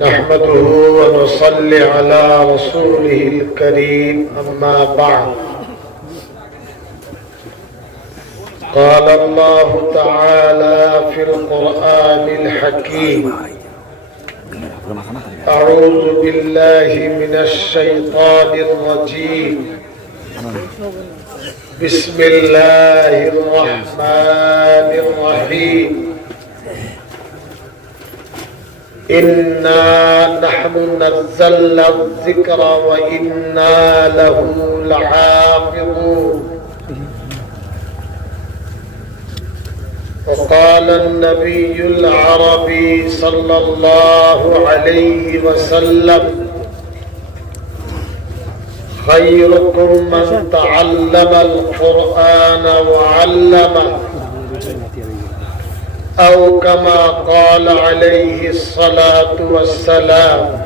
نحمده ونصلي على رسوله الكريم أما بعد قال الله تعالى في القرآن الحكيم أعوذ بالله من الشيطان الرجيم بسم الله الرحمن الرحيم إنا نحن نزلنا الذكر وإنا له لحافظون وقال النبي العربي صلى الله عليه وسلم خيركم من تعلم القرآن وعلمه أو كما قال عليه الصلاة والسلام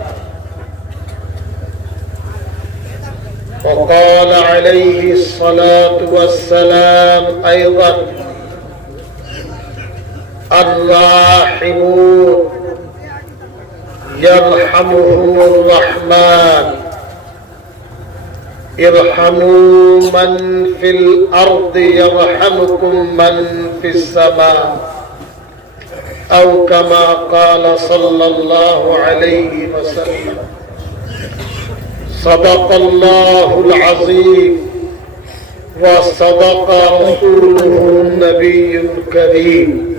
وقال عليه الصلاة والسلام أيضا الراحمون يرحمهم الرحمن ارحموا من في الأرض يرحمكم من في السماء أو كما قال صلى الله عليه وسلم صدق الله العظيم وصدق رسوله النبي الكريم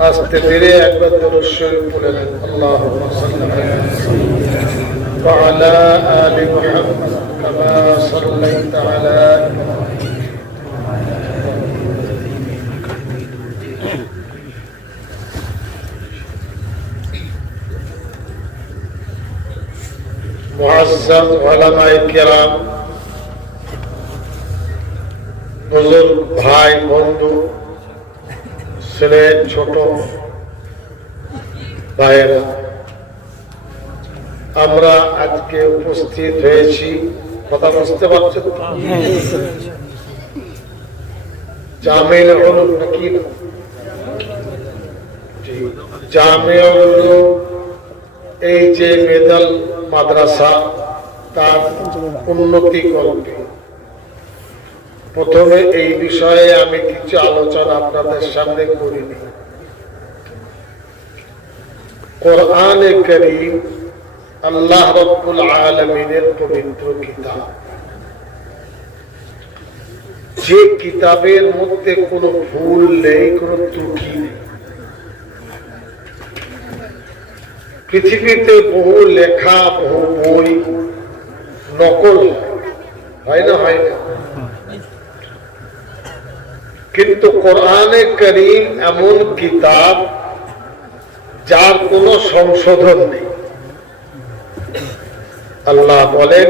أستدري أكبر الشريف لنا اللهم صل وعلى آل محمد كما صليت على मुअज़्ज़ज़ उलमाए किराम बुजुर्ग भाई बंधु ছেলে ছোট ভাইয়েরা আমরা আজকে উপস্থিত হয়েছি কথা বুঝতে পারছেন জামিল উলুম নাকি জামিউল উলুম এই যে মেদাল মাদ্রাসা তার উন্নতি করবে প্রথমে এই বিষয়ে আমি কিছু আলোচনা আপনাদের সামনে করিনি কোরআনে কারীম আল্লাহ রাব্বুল আলামিনের পবিত্র কিতাব যে কিতাবের মধ্যে কোনো ভুল নেই কোনো ত্রুটি নেই পৃথিবীতে বহু লেখা বহু বই নকল হয় না হয় না কিন্তু কোরআনে কারীম এমন কিতাব যার কোনো সংশোধন নেই আল্লাহ বলেন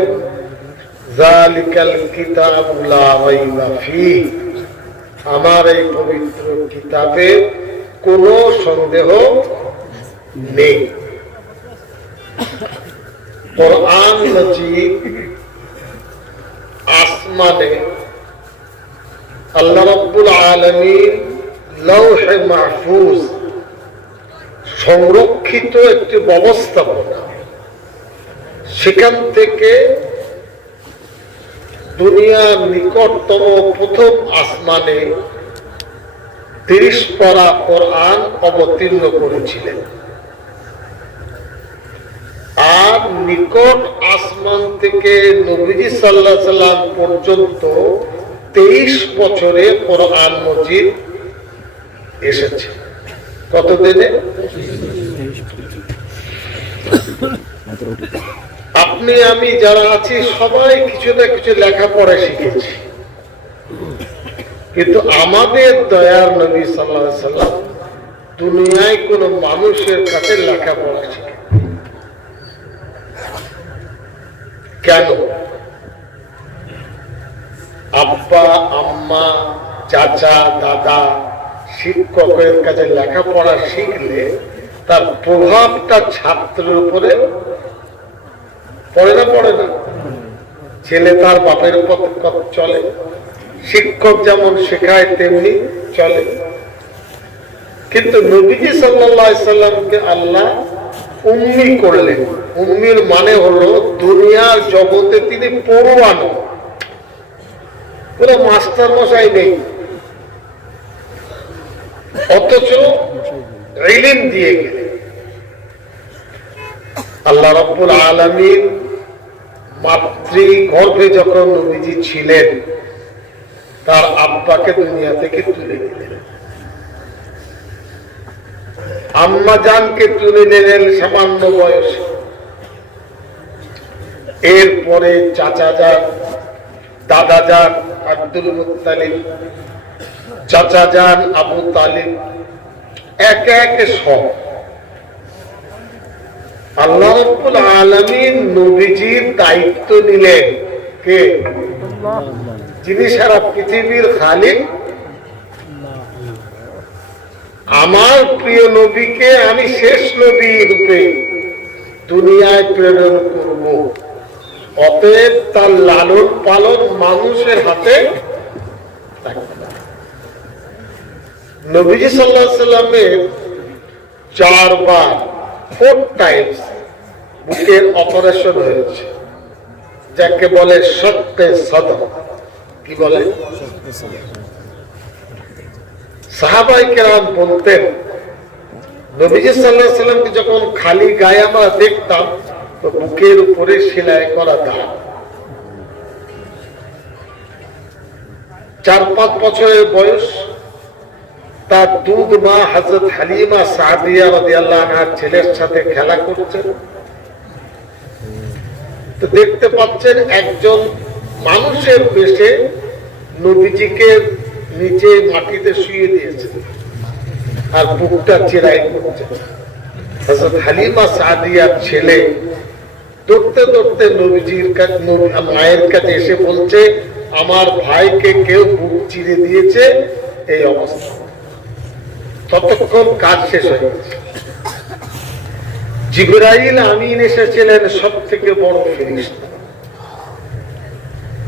যালিকাল কিতাবু লা রাইবা ফীহি আমার এই পবিত্র কিতাবে কোনো সন্দেহ নেই কোরআন মাজিদ আসমানে আল্লাহ রাব্বুল আলামিন লৌহে মাহফুজ সংরক্ষিত একটি ব্যবস্থাপনা সেখান থেকে দুনিয়ার নিকটতম প্রথম আসমানে 30 পারা কোরআন অবতীর্ণ করেছিলেন আর নিকট আসমান থেকে নবীজি সাল্লাল্লাহু আলাইহি সাল্লাম পর্যন্ত 23 বছরে কোরআন মজিদ এসেছে কত দিনে আপনি আমি যারা আছি সবাই কিছু না কিছু লেখাপড়া শিখেছি কিন্তু আমাদের দয়ার নবী সাল্লাল্লাহু আলাইহি সাল্লাম দুনিয়ায় কোন মানুষের কাছে লেখাপড়া শিখে কেন আব্বা আম্মা চাচা দাদা শিক্ষকের কাছে লেখাপড়া শিখলে তার প্রভাবটা ছাত্রের উপরে পড়ে না ছেলে তার বাপের পথ চলে শিক্ষক যেমন শেখায় তেমনি চলে কিন্তু নবীজি সাল্লাল্লাহু আলাইহি সাল্লামকে আল্লাহ উম্মি করলেন। উম্মির মানে হলো দুনিয়ার জগতে তিনি পড়ুয়া নন, কোন মাস্টার মশাই নেই, অথচ ইলম দিয়ে গেলেন। আল্লাহ রাব্বুল আলামিন মাতৃ গর্ভে যখন নবীজি ছিলেন, তার আব্বাকে দুনিয়া থেকে তুলে নিলেন, আম্মা জানকে তুলে নিলেন সামান্য বয়সে। এরপরে চাচা যান, দাদা যান আব্দুল মুত্তালিব, চাচা যান আবু তালিব, একে একে সব আল্লাহ রাব্বুল আলামিন নবীজির দায়িত্ব নিলেন। কে? যিনি সারা পৃথিবীর খালিক। আমার প্রিয় নবীকে আমি শেষ নবী রূপে দুনিয়ায় প্রেরণ করব, অতএব তার লালন পালন মানুষের হাতে। নবীজি সাল্লাল্লাহু আলাইহি সাল্লামের 4 টাইমস বুকের অপারেশন হয়েছে, যাকে বলে শক্কে সদর। কি বলে? সাহাবায়ে কেরাম বলতেন, নবীজি সাল্লাল্লাহু আলাইহি সাল্লামকে যখন খালি গায়ে আমরা দেখতাম, তো বুকের উপরে সেলাই করা দাগ। 4-5 বছরের বয়স, তার দুধ মা হযরত হালিমা সাদিয়া রাদিয়াল্লাহু আনহার ছেলের সাথে খেলা করছেন। তো দেখতে পাচ্ছেন একজন মানুষের বেশে নবীজিকে নিচে মাটিতে শুয়ে দিয়েছে আর বুকটা চেরাই করছে। হযরত হালিমা সাদিয়ার ছেলে দৌড়তে দৌড়তে নবীজির কাছে, মায়ের কাছে এসে বলছে, আমার ভাইকে কেউ বুক চিরে দিয়েছে, এই অবস্থা। ততক্ষণ কাজ শেষ হয়ে গেছে। জিবরাইল আমিন এসেছিলেন সব থেকে বড় ফেরেশতা।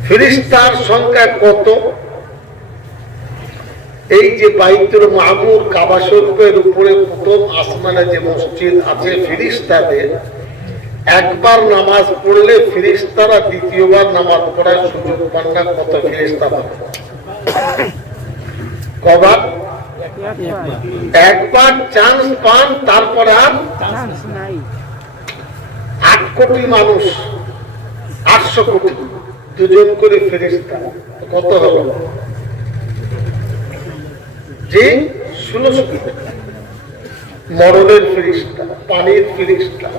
ফেরেশতার সংখ্যা কত? এই যে বাইতুল মামুর কাবা শরীফের উপরে প্রথম আসমানে যে মসজিদ আছে, ফেরেশতাদের একবার নামাজ পড়লে ফেরেশতারা দ্বিতীয়বার নামাজ পড়ার সুযোগ পান না। কত ফেরেশতা পান? কবার? একবার চান্স পান, তারপর আর 8 কোটি মানুষ, 800 কোটি, 2 জন করে ফেরেশতা, কত হবে? যে 1600 কোটি। মরণের ফেরেশতা, পানির ফেরেশতা,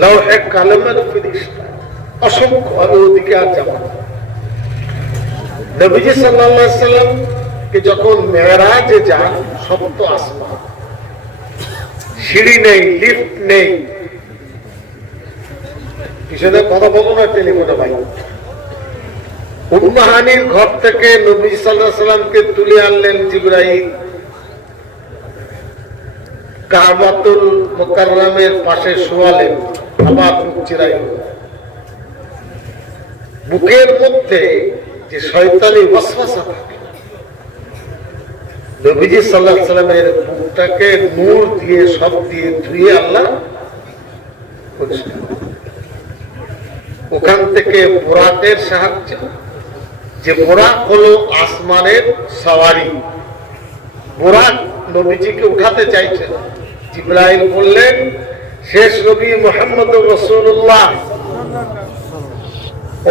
লৌহে কালামের ফেরেশতা, অসংখ্য। আমি ওদিকে আর যাব না। নবীজি সাল্লাল্লাহু আলাইহি সাল্লাম কে যখন মেরাজে যান, সপ্ত আসমান, সিঁড়ি নেই, লিফট নেই, পিছনে কথা বলবো না, টেলিফোনে ভাই। উম্মাহানির ঘর থেকে নবী সাল্লাল্লাহু আলাইহি সাল্লামকে তুলে আনলেন জিবরাইল, কাবাতুল মুকাররমের পাশে শোয়ালেন, আবার বুক চিরাই। বুকের মধ্যে যে শয়তানি ওয়াসওয়াসা থাকে, নবীজি সাল্লাল্লাহু আলাইহি সাল্লামের বুকটাকে নূর দিয়ে, সব দিয়ে ধুয়ে আল্লাহ পরিষ্কার। ওখান থেকে বোরাকের সাহায্যে, যে বোরাক হলো আসমানের সওয়ারি, বোরাক নবীজিকে উঠাতে চাইছে। জিবরাইল বললেন, শেষ নবী মুহাম্মদুর রাসূলুল্লাহ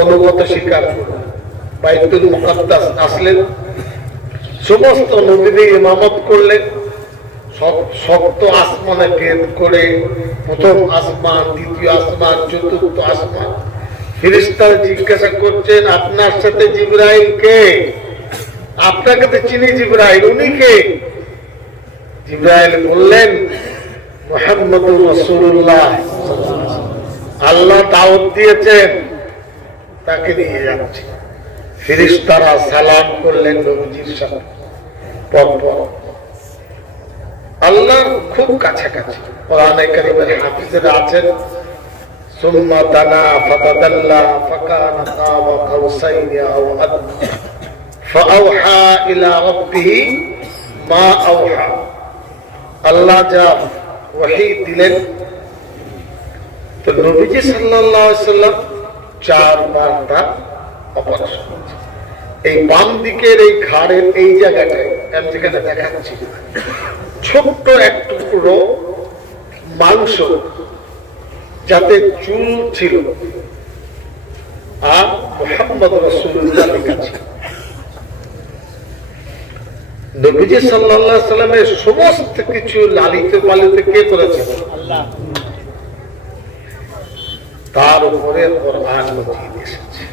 অনুগত স্বীকার করলেন। বাইতুল মুকাদ্দাস আসলেন, সমস্ত নবীদের ইমামত করলেন। শক্ত আসমানে ভেদ করে প্রথম আসমান, দ্বিতীয় আসমান, চতুর্থ আসমান। ফেরেশতারা জিজ্ঞাসা করছেন, আপনার সাথে জিবরাইল কে? আপনাকে তো চিনি জিবরাইল, উনি কে? জিবরাইল বললেন, মুহাম্মদুর রাসূলুল্লাহ, আল্লাহ দাওয়াত দিয়েছেন, তাকে নিয়ে যাচ্ছি। ফেরেশতারা সালাম করলেন নবীজির সাথে পরপর। আল্লাহর খুব কাছাকাছি। কোরআনে কারীমের হাফেজরা আছেন, সুম্মা দানা ফাতাদাল্লা ফাকানা কাবা কাউসাইনি আও আদনা ফাআওহা ইলা রাব্বিহি মা আওহা। আল্লাহ যা ওহী দিলেন, তো নবীজি সাল্লাল্লাহু আলাইহি সাল্লাম 4 বার তার অপারেশন হয়েছে। এই বাম দিকের এই ঘাড়ের এই জায়গাটায় আমি যেখানে দেখাচ্ছি, ছোট্ট এক টুকরো মাংস যাতে চুল ছিল আর মুহাম্মদ রাসূলুল্লাহ লেখা ছিল। নবীজি সাল্লাল্লাহু আলাইহি সাল্লামের সমস্ত কিছু লালিত পালিত কে করেছে? আল্লাহ। তার উপরে কোরআন মজিদ এসেছে।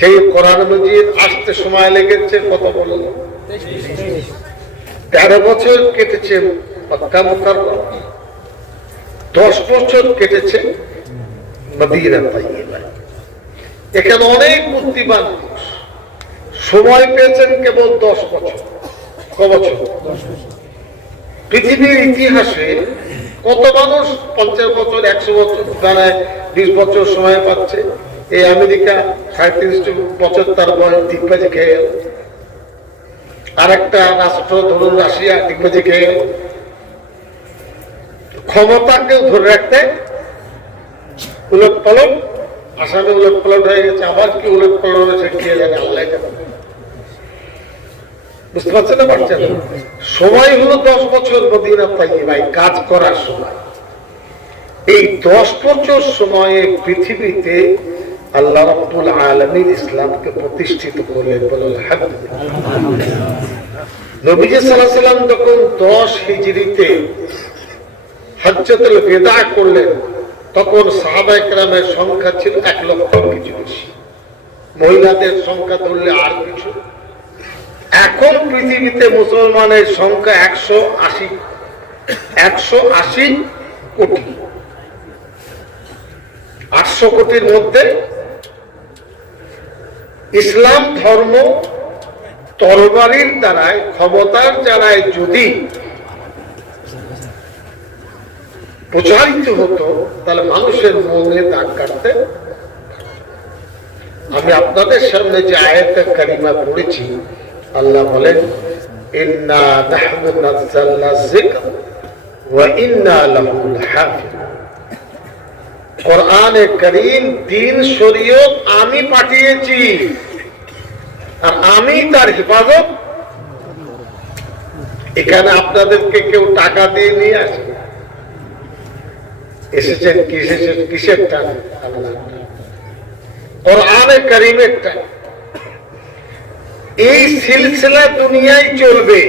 সেই কোরআন মজিদ আসতে সময় লেগেছে কত বলল? 13 বছর কেটেছে মক্কা মুকাররমা, 10 বছর কেটেছে মদিনা তাইয়্যিবায়। এখানে অনেক বুদ্ধিমান মানুষ সময় পেয়েছেন কেবল 10 বছর। ক বছর? পৃথিবীর ইতিহাসে কত মানুষ 50 বছর 100 বছর দাঁড়ায় 20 বছর সময় পাচ্ছে। এই আমেরিকা 37 বছর তার বয়স ডিগবাজি খেয়ে গেল। আর একটা রাষ্ট্র ধরুন রাশিয়া ডিগবাজি খেয়ে গেল। ক্ষমতাকেও ধরে রাখতে উলট পালট, আসামে উলট পালট হয়ে গেছে, আবার কি উলট পালট হয়েছে কে জানে, আল্লাহ জানে। বুঝতে পারছেন না? পারছেন? সময় হলো 10 বছর মদিনা তাইয়্যিবায় কাজ করার সময়। এই 10 বছর সময়ে পৃথিবীতে আল্লাহ রাব্বুল আলামিন ইসলামকে প্রতিষ্ঠিত করলেন। বলুন আলহামদুলিল্লাহ। নবীজি সাল্লাল্লাহু আলাইহি সাল্লাম যখন 10 হিজরিতে হজ্জাতুল বিদা করলেন, তখন সাহাবায়ে কেরামের সংখ্যা ছিল 1 লক্ষ কিছু বেশি, মহিলাদের সংখ্যা ধরলে আর কিছু। এখন পৃথিবীতে মুসলমানের সংখ্যা 180 কোটি। 800 কোটির মধ্যে ইসলাম ধর্ম তরবারির দ্বারায়, ক্ষমতার দ্বারায় যদি প্রচারিত হতো তাহলে মানুষের মনে দাগ কাটতে। আমি আপনাদের সামনে যে আয়াতে কারিমা পড়েছি, আল্লাহ বলেন ইন্না নাহনু নাযালনা যিকর ওয়া ইন্না লাহু লাহাফিজুন। কোরআনে কারীম দ্বীন শরীয়ত আমি পাঠিয়েছি আর আমি তার হেফাজত। এখানে আপনাদেরকে কেউ টাকা দিয়ে নিয়ে আসে, এসেছেন কিসের টাকা? কোরআনে কারীমের টাকা। এই সিলসিলা দুনিয়ায় চলবে।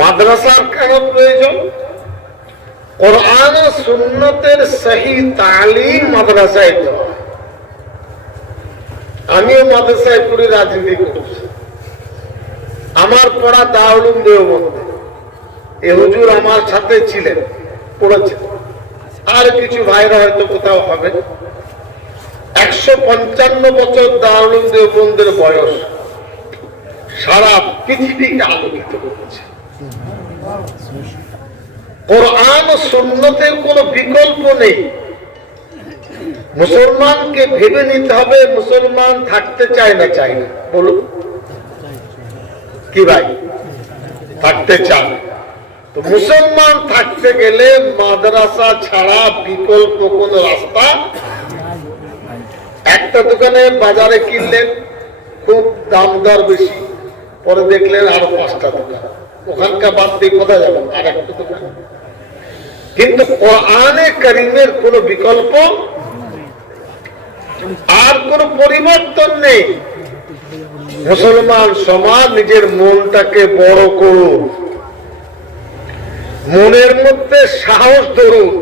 মাদ্রাসার কেন প্রয়োজন? কোরআন ও সুন্নতের সহি তালিম মাদ্রাসায় দেওয়া। আমিও মাদ্রাসায় পড়ে রাজনীতি করছি। আমার পড়া দারুল উলুম দেওবন্দে। এ হুজুর আমার সাথে ছিলেন, পড়েছেন। আর কিছু ভাইরা হয়তো কোথাও হবে। 155 বছর দারুল উলুম দেওবন্দের বয়স, সারা পৃথিবীকে আলোকিত করেছে। কোরআন ও সুন্নতের কোন বিকল্প নেই। মুসলমানকে ভেবে নিতে হবে মুসলমান থাকতে চায় না, চায় না? বলুন কি ভাই? থাকতে চান? তো মুসলমান থাকতে গেলে মাদ্রাসা ছাড়া বিকল্প কোন রাস্তা। একটা দোকানে বাজারে কিনলেন, খুব দাম দর বেশি, পরে দেখলেন আরো 5টা দোকান, ওখানকার বাদ দিয়ে কোথায় যাবেন? আর একটা দোকান। কিন্তু কোরআনে কারীমের কোন বিকল্প আর কোন পরিবর্তন নেই। মুসলমান সমাজ নিজের মনটাকে বড় করুন, মনের মধ্যে সাহস ধরুন,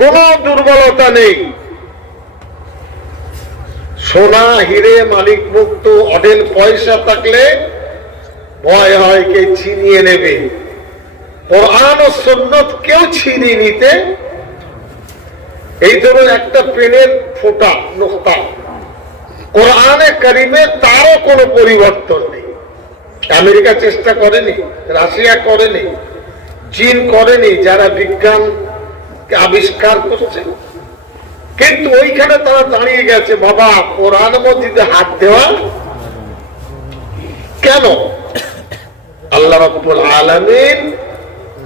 কোন দুর্বলতা নেই। সোনা হিরে মালিক মুক্ত অঢেল পয়সা থাকলে ভয় হয় কে ছিনিয়ে নেবে। কোরআন ও সুন্নাত কেউ ছিনিয়ে নিতে। এই ধরুন একটা পেনের ফোঁটা নোক্তা, কোরআনে কারীমে তারও কোনো পরিবর্তন নেই। আমেরিকা চেষ্টা করেনি, রাশিয়া করেনি, চীন করেনি, যারা বিজ্ঞান আবিষ্কার করছে। কিন্তু ওইখানে তারা দাঁড়িয়ে গেছে, বাবা কোরআন মজিদে হাত দেওয়া কেন? আল্লাহ রাব্বুল আলামিন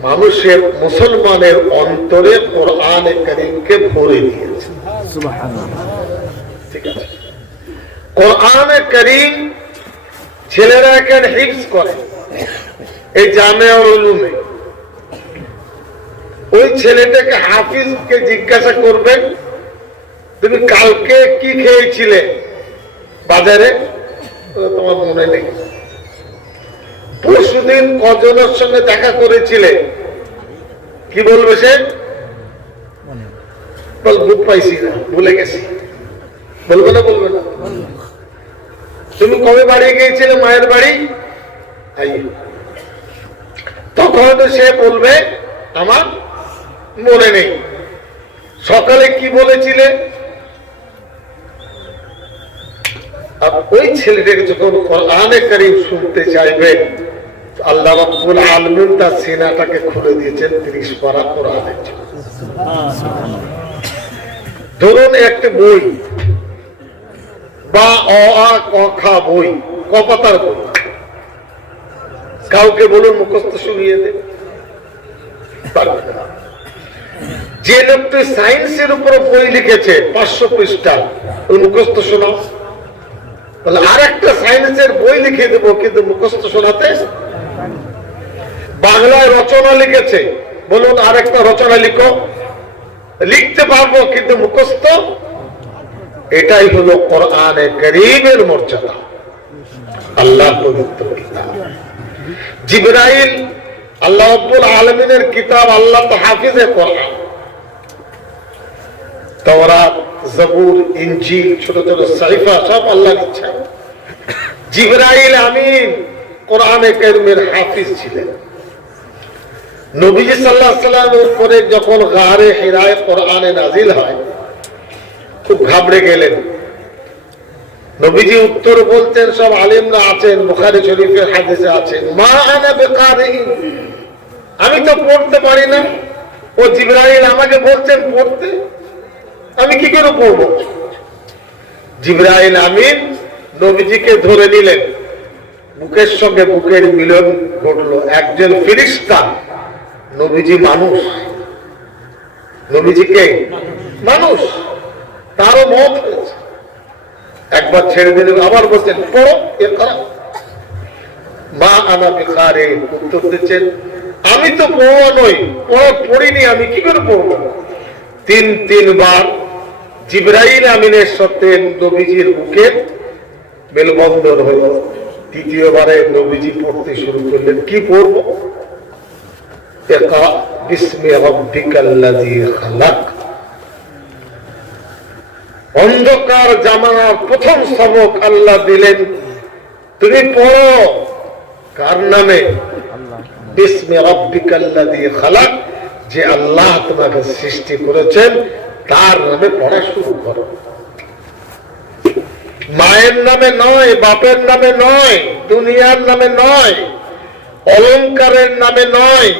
মানুষের মুসলমানের অন্তরে কোরআনে কারীমকে ভরে দিয়েছেন। সুবহানাল্লাহ। ঠিক আছে, কোরআনে কারীম ছেলেরা এখন হিফজ করে এই জামিয়া উলুমে। ওই ছেলেটাকে হাফিজকে জিজ্ঞাসা করবেন, তুমি কালকে কি খেয়েছিলে বাজারে? তোমার মনে নেই। পরশুদিন কজনের সঙ্গে দেখা করেছিলে? কি বলবে সে? বুঝ পাইছি না, ভুলে গেছি। বলবে না? বলবে না? তুমি কবে বাড়ি গিয়েছিলে মায়ের বাড়ি? তখন সে বলবে আমার মনে নেই। সকালে কি বলেছিলে? আর ওই ছেলেটাকে যখন কোরআনে কারীম শুনতে চাইবে, আল্লাহ রাব্বুল আলামিন তার সিনাটাকে খুলে দিয়েছেন 30 পারা কোরআনের জন্য। ধরুন একটা বই বা অ আ ক খ বই, ক পাতার বই, কাউকে বলুন মুখস্থ শুনিয়ে দেন, পারবে না। যে লোকটি সায়েন্সের উপর বই লিখেছে 500 পৃষ্ঠা, ওই মুখস্থ শোনাও। তাহলে আর একটা সায়েন্সের বই লিখে দেবো, কিন্তু মুখস্থ শোনাতে। বাংলায় রচনা লিখেছে, বলুন আর একটা রচনা লিখো, লিখতে পারবো কিন্তু মুখস্থ। এটাই হলো কোরআনে কারীমের মর্যাদা। আল্লাহ পবিত্র কিতাব, জিবরাইল আল্লাহ রাব্বুল আলামিনের কিতাব, আল্লাহ তো হাফিজে কোরআন। তাওরাত, জবুর, ইনজিল, ছোট ছোট সাহিফা সব আল্লাহর ইচ্ছা। জিবরাইল আমিন কোরআনে কারীমের হাফিজ ছিলেন। নবীজি সাল্লাল্লাহু আলাইহি ওয়াসাল্লামের উপরে যখন গারে হিরায় কোরআনে নাজিল হয়, খুব ঘাবড়ে গেলেন। নবীজি উত্তর বলতেন, সব আলেমরা আছেন, বুখারী শরীফের হাদিসে আছে, মা আনা বিকারিন, আমি তো পড়তে পারি না। ও জিবরাইল আমাকে বলছেন পড়তে, আমি কি করে পড়বো? জিবরাইল আমিন নবীজিকে ধরে নিলেন, বুকের সঙ্গে বুকের মিলন ঘটলো। একজন ফেরেশতা, নবীজি মানুষ, নবীজিকে মানুষ, তারও মত হয়েছে। একবার ছেড়ে দিলেন, আবার বলছেন পড়ো, এর করা। মা আনা বিকারে, উত্তর দিচ্ছেন আমি তো পড়া নই, পড়িনি, আমি কি করে পড়বো? তিনবার জিবরাইল আমিনের সাথে নবীজির বুকে মেলবন্ধন হলো। তৃতীয়বারে নবীজি পড়তে শুরু করলেন, কি পড়বো? ইকরা বিসমি রাব্বিকাল্লাযী খালাক। অন্ধকার জামানার প্রথম সবক আল্লাহ দিলেন, তুমি পড়ো কার নামে? বিসমি রাব্বিকাল্লাযী খালাক, যে আল্লাহ তোমাকে সৃষ্টি করেছেন তার নামে পড়া শুরু করো। মায়ের নামে নয়, বাপের নামে নয়, দুনিয়ার নামে নয়, অলংকারের নামে নয়,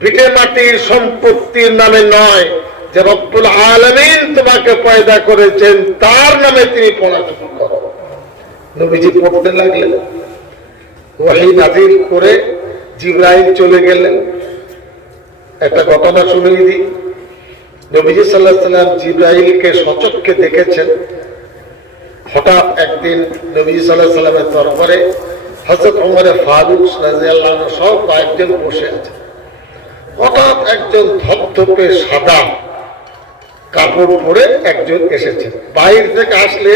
ভিটে মাটির সম্পত্তির নামে নয়, যে রব্বুল আলামিন তোমাকে পয়দা করেছেন তার নামে তুমি পড়া শুরু করো। নবীজি পড়তে লাগলেন, ওহী নাযিল করে জিবরাইল চলে গেলেন। একটা ঘটনা শুনিয়ে দিই। নবীজি সাল্লাল্লাহু আলাইহি ওয়াসাল্লাম জিবরাইলকে সচক্ষে দেখেছেন। হঠাৎ একদিন নবীজি সাল্লাল্লাহু আলাইহি ওয়াসাল্লামের দরবারে হযরত ওমর ফারুক রাদিয়াল্লাহু আনহু সহ কয়েকজন বসে আছে। হঠাৎ একজন ধবধবে সাদা কাপড় পরে একজন এসেছেন। বাইরে থেকে আসলে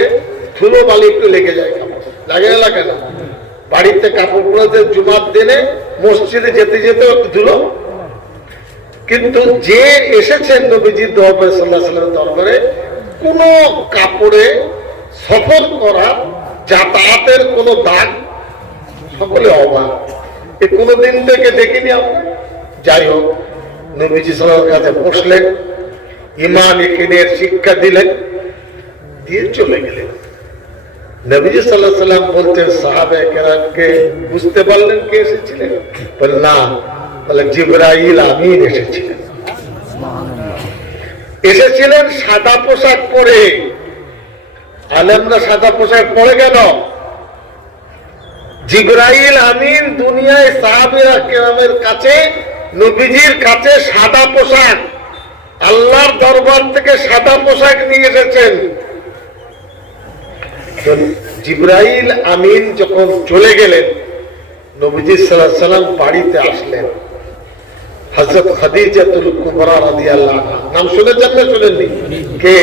ধুলো বালি একটু লেগে যায়, কাপড় লাগে না? বাড়িতে কাপড় পরে জুমার দিনে মসজিদে যেতে যেতে একটু ধুলো। কিন্তু যে এসেছেন নবীজির দরবারে সাল্লাল্লাহু আলাইহি ওয়াসাল্লামের দরবারে, কোন কাপড়ে সফর করা যাতায়াতের কোন দাগ, সকলে অবাক, এ কোনদিন থেকে দেখিনি আমরা। যাই হোক, নবীজি সাল্লাল্লাহু আলাইহি ওয়াসাল্লামের কাছে বসলেন, ঈমান ইয়াকিনের শিক্ষা দিলেন, দিয়ে চলে গেলেন। নবীজি সাল্লাল্লাহু আলাইহি ওয়াসাল্লাম বলতেন, সাহাবায়ে কেরামকে বুঝতে পারলেন কে এসেছিলেন? বললেন না, বলে জিবরাইল আমিন এসেছিলেন। এসেছিলেন সাদা পোশাক পরে। আলেমরা সাদা পোশাক পরে কেন? জিবরাইল আমিন দুনিয়ায় সাহাবীরা কেরামের কাছে, নবীজির কাছে সাদা পোশাক, আল্লাহর দরবার থেকে সাদা পোশাক নিয়ে এসেছেন। জিবরাইল আমিন যখন চলে গেলেন, নবীজি সাল্লাল্লাহু আলাইহি সাল্লাম বাড়িতে আসলেন। হযরত খাদিজাতুল কুবরা রাদিয়াল্লাহু আনহা, নাম শুনেছেন না শুনেননি? কে?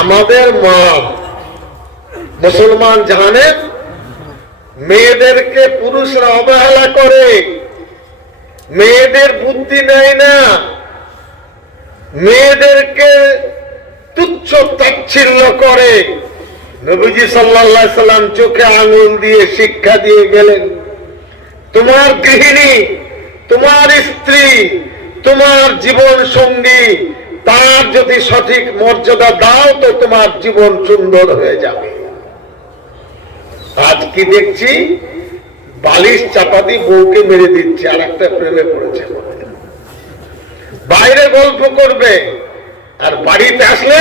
আমাদের মা। মুসলমান জানেন মেয়েদেরকে পুরুষরা অবহেলা করে, মেয়েদের বুদ্ধি নেয় না, মেয়েদেরকে তুচ্ছ তাচ্ছিল্য করে। নবীজি সাল্লাল্লাহু আলাইহি সাল্লাম চোখে আঙুল দিয়ে শিক্ষা দিয়ে গেলেন, তোমার গৃহিণী, তোমার স্ত্রী, তোমার জীবন সঙ্গী, তার যদি সঠিক মর্যাদা দাও তো তোমার জীবন সুন্দর হয়ে যাবে। আজ কি দেখছি, বালিশ চাপা দিয়ে বউকে মেরে দিচ্ছে, আর একটা প্রেমে পড়েছে। বাইরে গল্প করবে আর বাড়িতে আসলে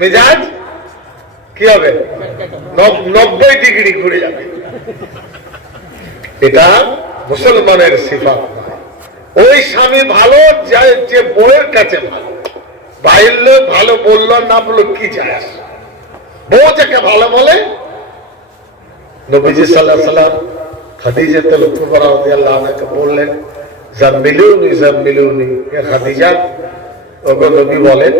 মেজাজ কি হবে? 90 ডিগ্রি ঘুরে যাবে। এটা মুসলমানের সিফাত নয়। ওই স্বামী ভালো যে বউয়ের কাছে ভালো, বাইরের লোক ভালো বললো না বললো কি যায় আসে, বউ যাকে ভালো বলে। নবীজি সাল্লাল্লাহু আলাইহি সাল্লাম খাদিজাতুল কুবরা রাদিয়াল্লাহু আনহাকে বললেন, জাম্মিলুনি জাম্মিলুনি, হে খাদিজা। ওগো নবী বলেন,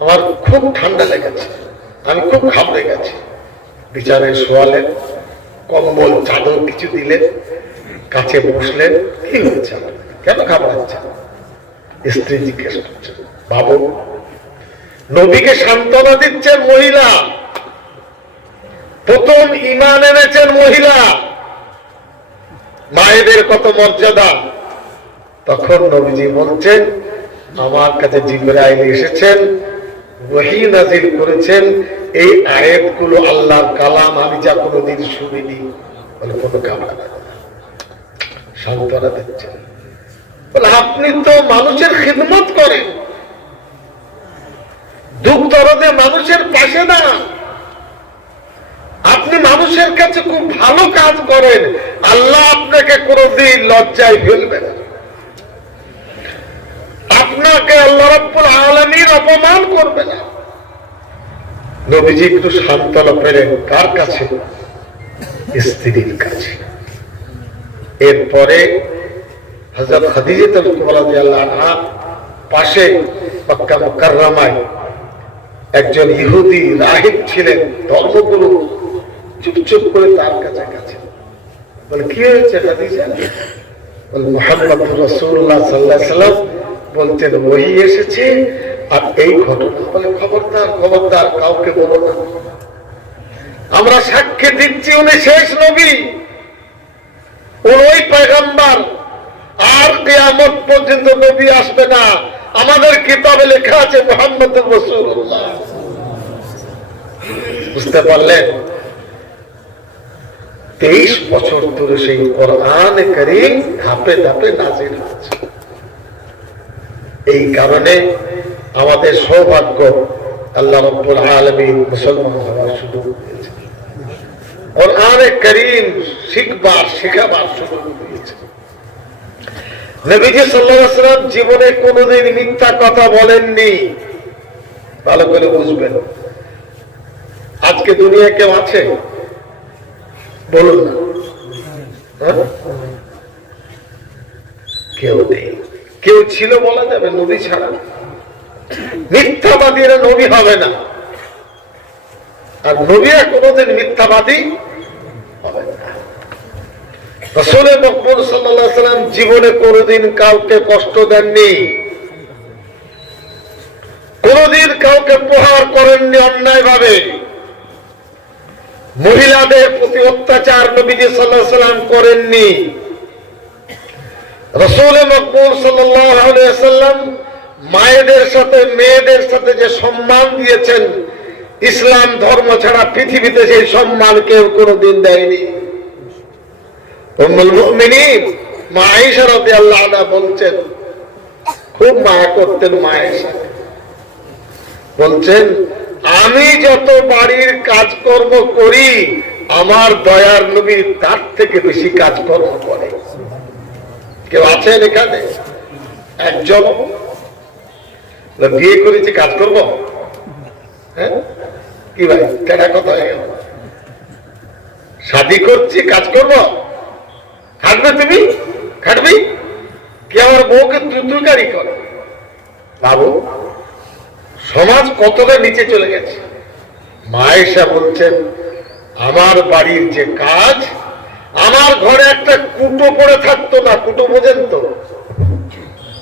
আমার খুব ঠান্ডা লেগেছে, আমি খুব ঘাবড়ে গেছি। বিছানায় শোয়ালেন, কম্বল চাদর কিছু দিলেন, কাছে বসলেন। কি হয়েছে আমার, কেন ঘাবড়াচ্ছেন? স্ত্রী জিজ্ঞেস করছেন। বাবু, নবীকে সান্ত্বনা দিচ্ছেন মহিলা, প্রথম ঈমান এনেছেন মহিলা, মায়েদের কত মর্যাদা। তখন নবীজি বলছেন, আমার কাছে জিবরাইল এসেছেন, ওহী নাযিল করেছেন, এই আয়াতগুলো আল্লাহর কালাম, আমি যা কোনোদিন শুনিনি। বলে কোনো ঘাবড়া না, সান্ত্বনা দিচ্ছেন। বলে আপনি তো মানুষের খিদমত করেন, দুঃখ দরদে মানুষের পাশে না, আপনি মানুষের কাছে খুব ভালো কাজ করেন, আল্লাহ আপনাকে কোনোদিন লজ্জায় ফেলবে না, আপনাকে আল্লাহ রাব্বুল আলামিন অপমান করবে না। নবীজি একটু সান্ত্বনা পেলেন, কার কাছে? স্ত্রীর কাছে। এরপরে হযরত খাদিজাতুল কুবরা রাদিয়াল্লাহু আনহা পাশে মক্কা মুকাররমায় একজন ইহুদি রাহিব ছিলেন, ধর্মগুরু, চুপচুপ করে তার কাছে কাছে বলে, কি হয়েছে খাদিজা? বলে, মুহাম্মদুর রাসূলুল্লাহ সাল্লাল্লাহু আলাইহি সাল্লাম বলছেন ওহী এসেছে আর এই ঘটনা। বলে, খবরদার খবরদার, কাউকে বলো না, আমরা সাক্ষ্য দিচ্ছি উনি শেষ নবী, ওই পয়গম্বর, আর কিয়ামত পর্যন্ত নবী আসবে না। আমাদের কিতাবে লেখা আছে মুহাম্মদুর রাসূলুল্লাহ। বুঝতে পারলেন? 23 বছর ধরে সেই কোরআন কারীম ধাপে ধাপে নাযিল হচ্ছে। এই কারণে আমাদের সৌভাগ্য, আল্লাহ রাব্বুল আলামিন মুসলমান হওয়ার সুযোগ দিয়েছেন, কোরআন কারীম শিখবার শেখাবার সুযোগ দিয়েছেন। নবীজি সাল্লাল্লাহু আলাইহি ওয়াসাল্লাম জীবনে কোনোদিন মিথ্যা কথা বলেননি, ভালো করে বুঝবেন। আজকে দুনিয়া কেউ আছে? বলুন না, কেউ নেই। কেউ ছিল বলা যাবে নবী ছাড়া? মিথ্যাবাদীরা নবী হবে না, আর নবীরা কোনোদিন মিথ্যাবাদী হবে না। রাসূল মকবুল সাল্লাল্লাহু আলাইহি ওয়াসাল্লাম জীবনে কোনোদিন কাউকে কষ্ট দেননি, কোনোদিন কাউকে প্রহার করেননি অন্যায় ভাবে। মহিলাদের প্রতি অত্যাচার নবীজি সাল্লাল্লাহু আলাইহি ওয়াসাল্লাম করেননি। রাসূল মকবুল সাল্লাল্লাহু আলাইহি ওয়াসাল্লাম মায়েদের সাথে মেয়েদের সাথে যে সম্মান দিয়েছেন, ইসলাম ধর্ম ছাড়া পৃথিবীতে সেই সম্মান কেউ কোনোদিন দেয়নি। উম্মুল মুমিনিন মা আয়েশা রাদিয়াল্লাহু আনহা বলছেন, খুব মায়া করতেন মায়ের সাথে। বলছেন, আমি যত বাড়ির কাজকর্ম করি আমার দয়ার নবী তার থেকে বেশি কাজকর্ম করে। কেউ আছেন এখানে একজন বিয়ে করেছি কাজ করব? হ্যাঁ কি ভাই কেনা কথা হয়ে গেল, শাদী করছি কাজ করব? খাটবে তুমি? খাটবি কি? আমার বউকে তুই গাড়ি কর। বাবু সমাজ কতটা নিচে চলে গেছে। মায়েশা বলছেন আমার বাড়ির যে কাজ, আমার ঘরে একটা কুটো পড়ে থাকতো না। কুটো বোঝেন তো?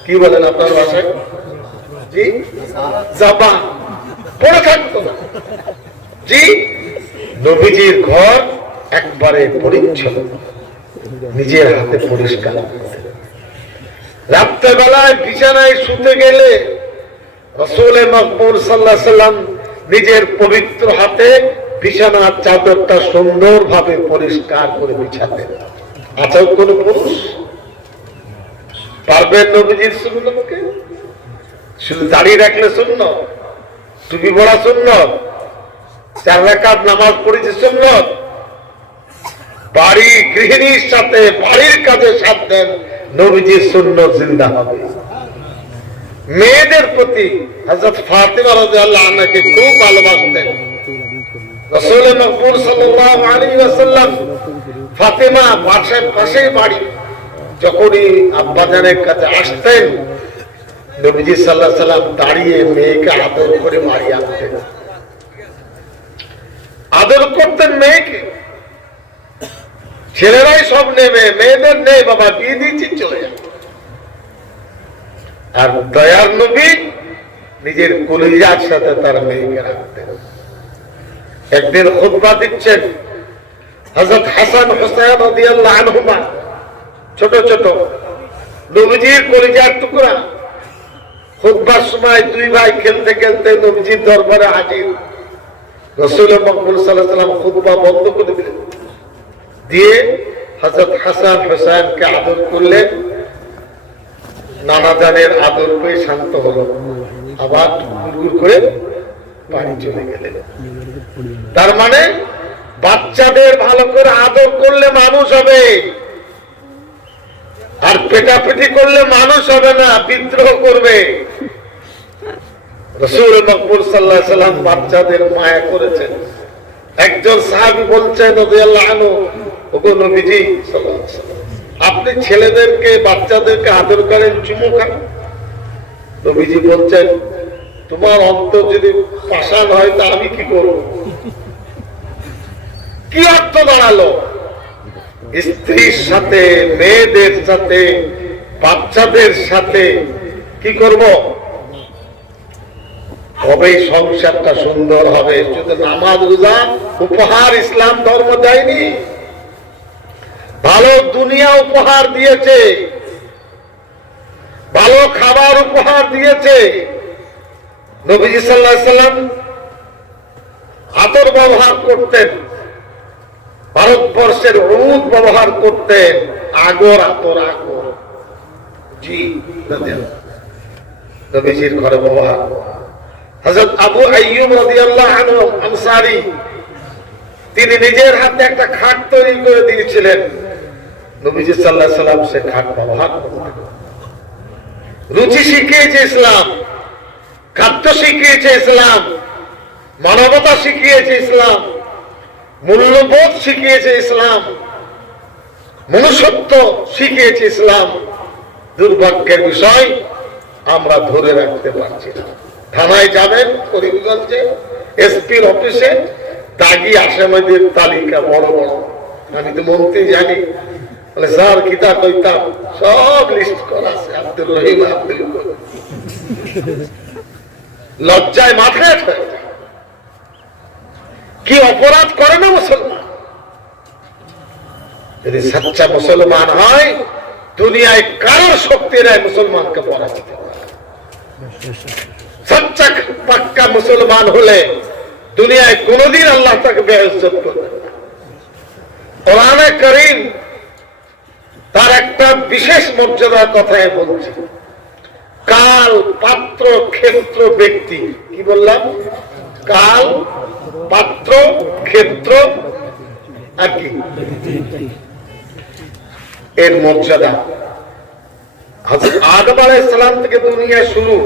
কি বলেন আপনার ভাষায়? জি জাবা পড়ে থাকতো না। জি নবীজির ঘর একবারে পরিচ্ছন্ন, নিজের হাতে পরিষ্কার। রাত্রেবেলায় বিছানায় শুতে গেলে রাসূল মকবুল সাল্লাল্লাহু আলাইহি সাল্লাম নিজের পবিত্র হাতে বিছানার চাদরটা সুন্দরভাবে পরিষ্কার করে বিছাতেন। আচ্ছা কোন পুরুষ পারবেন নবীজির সুন্নতকে? শুধু দাঁড়িয়ে রাখলে সুন্নত, টুপি পড়া সুন্নত, 4 রাকাত নামাজ পড়েছে সুন্নত, বাড়ি গৃহিণীর সাথে বাড়ির কাজে সাথ দেন, নবীজির সুন্নত জিন্দা হবে। মেয়েদের প্রতি হযরত ফাতিমা রাদিয়াল্লাহু আনহাকে খুব ভালোবাসতেন। রাসূল মকবুল সাল্লাল্লাহু আলাইহি ওয়াসাল্লাম ফাতিমা পাশেই বাড়ি, যখনই আব্বাজানের কাছে আসতেন নবীজি সাল্লাল্লাহু আলাইহি ওয়াসাল্লাম দাঁড়িয়ে মেয়েকে আদর করে বাড়ি আনতেন, আদর করতেন মেয়েকে। ছেলেরাই সব নেবে, মেয়েদের নেই, বাবা বিয়ে দিয়েছি চলে যাবে। আর দয়ার নবী নিজের কলিজার সাথে তার মেয়েকে রাখতেন। একদিন খুতবা দিচ্ছেন, হযরত হাসান হুসাইন রাদিয়াল্লাহু আনহুমা ছোট ছোট নবীজির কলিজার টুকরা। খুতবার সময় 2 ভাই খেলতে খেলতে নবীজির দরবারে হাজির। রাসূল মকবুল সাল্লাল্লাহু আলাইহি ওয়াসাল্লাম খুতবা বন্ধ করে দিলেন, দিয়ে হযরত হাসান হুসাইনকে আদর করলেন। নানা জানের আদর পেয়ে শান্ত হলো, আবার গুড়গুড় করে বাড়ি চলে গেলেন। তার মানে বাচ্চাদের ভালো করে আদর করলে মানুষ হবে, আর পেটাপেটি করলে মানুষ হবে না, বিদ্রোহ করবে। রাসূল মকবুল সাল্লাল্লাহু আলাইহি ওয়াসাল্লাম বাচ্চাদের মায়া করেছেন। একজন সাহাবী বলছেন রাদিয়াল্লাহু আনহু, ওগো নবীজি সাল্লাল্লাহু আলাইহি ওয়াসাল্লাম, আপনি ছেলেদেরকে বাচ্চাদেরকে আদর করেন, চুমু খান। নবীজি বলছেন তোমার অন্তর যদি পাষাণ হয় তা আমি কি করব? কি অর্থ দাঁড়ালো? স্ত্রীর সাথে, মেয়েদের সাথে, বাচ্চাদের সাথে কি করব? তবেই সংসারটা সুন্দর হবে। শুধু নামাজ রোজা উপহার ইসলাম ধর্ম দেয়নি, ভালো দুনিয়া উপহার দিয়েছে, ভালো খাবার উপহার দিয়েছে। নবীজি সাল্লাল্লাহু আলাইহি ওয়াসাল্লাম আতর ব্যবহার করতেন, ভারতবর্ষের উদ ব্যবহার করতেন, আগর আতর আগর। জি নবীজির ঘরে ব্যবহার। হযরত আবু আইয়ুব রাদিয়াল্লাহু আনহু আনসারী, তিনি নিজের হাতে একটা খাট তৈরি করে দিয়েছিলেন। নবীজি সাল্লাল্লাহু আলাইহি ওয়াসাল্লাম সে খাট ব্যবহার করতেন। রুচি শিখিয়েছে ইসলাম, খাদ্য শিখিয়েছে ইসলাম, মানবতা শিখিয়েছে ইসলাম, মূল্যবোধ শিখিয়েছে ইসলাম, মনুষ্যত্ব শিখিয়েছে ইসলাম। দুর্ভাগ্যের বিষয় আমরা ধরে রাখতে পারছি না। থানায় যাবেন করিমগঞ্জে, এসপির অফিসে দাগি আসামিদের তালিকা বড় বড়, আমি তো মন্ত্রী জানি, বলে স্যার কিতা কইতাম, সব লিস্ট করা আছে, আব্দুর রহিম, আব্দুল করিম। লজ্জায় মাথায় কি অপরাধ করে না মুসলমান? যদি সচ্চা মুসলমান হয়, দুনিয়ায় কারোর শক্তি নেই মুসলমানকে পরাজিত করা। সচ্চা পাক্কা মুসলমান হলে দুনিয়ায় কোনদিন আল্লাহ তাকে বেইজ্জত করবে না। কোরআনে কারীম তার একটা বিশেষ মর্যাদার কথাই বলছে, কাল, পাত্র, ক্ষেত্র, ব্যক্তি। কি বললাম? কাল, পাত্র, ক্ষেত্র, আর কি এর মর্যাদা। আদম আলাইহিস সালাম থেকে দুনিয়া শুরু,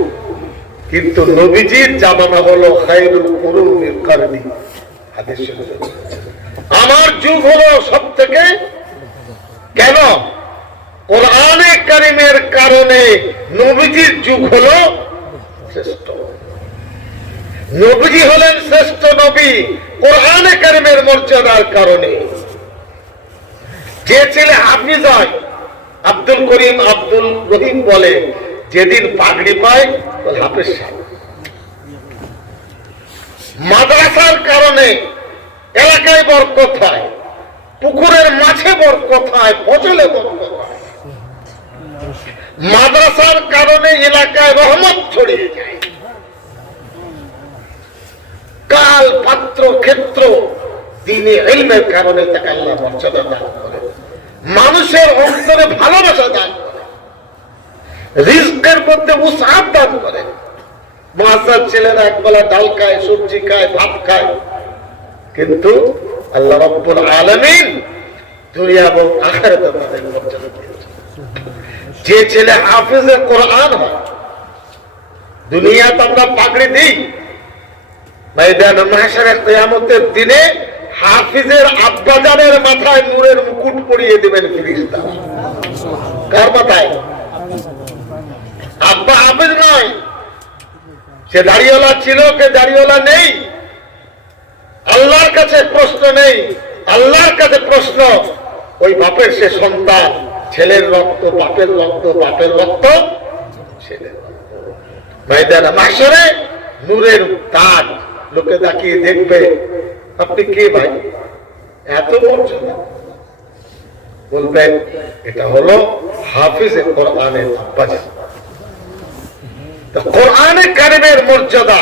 কিন্তু নবীজির জামানা হলো খায়রুল কুরুনি কারনি। হাদিস আমার যুগ হলো সবথেকে, কেন? কোরআনে কারীমের কারণে নবীজির যুগ হলো শ্রেষ্ঠ। নবীজি হলেন শ্রেষ্ঠ নবী কোরআনে কারীমের মর্যাদার কারণে। যে ছেলে হাফিজ হয়, আব্দুল করিম আব্দুল রহিম বলে, যেদিন পাগড়ি পায় হাফেজ সাহেব। মাদ্রাসার কারণে এলাকায় বরকত হয়, পুকুরের মাছে বরকত হয়, ফসলে বরকত হয়। মাদ্রাসার কারণে এলাকায় রহমত ছড়িয়ে যায়। কাল পাত্র ক্ষেত্র দ্বীনে ইলমের কারণে তাকে আল্লাহ মর্যাদা দান করে, মানুষের অন্তরে ভালোবাসা দান করে, রিজকের মধ্যে উসাত দান করে। মাসার ছেলেরা একবেলা ডাল খায়, সবজি খায়, ভাত খায়, কিন্তু আল্লাহ রাব্বুল আলামিন দুনিয়া এবং আখিরাতে তাদের মর্যাদা দিয়েছেন। যে ছেলে হাফেজে কোরআন হয়, দুনিয়াতে আমরা পাগড়ি দিই, ময়দানে মাহশারে কিয়ামতের দিনে হাফিজের আব্বাজানের মাথায় নূরের মুকুট পরিয়ে দিবেন ফেরেশতা। কার মাথায়? আব্বা হাফিজ নয়, সে দাড়িওয়ালা ছিল, কে দাড়িওয়ালা নেই, আল্লাহর কাছে প্রশ্ন নেই। আল্লাহর কাছে প্রশ্ন, ওই বাপের সে সন্তান, ছেলের রক্ত বাপের রক্ত, বাপের রক্ত ছেলের রক্ত। ময়দানে মাহশারে নূরের তাজ, লোকে তাকিয়ে দেখবে আপনি কে ভাই, এত মর্যাদা। বলবেন এটা হলো হাফিজে কোরআনের আব্বাজান। কোরআনে কারীমের মর্যাদা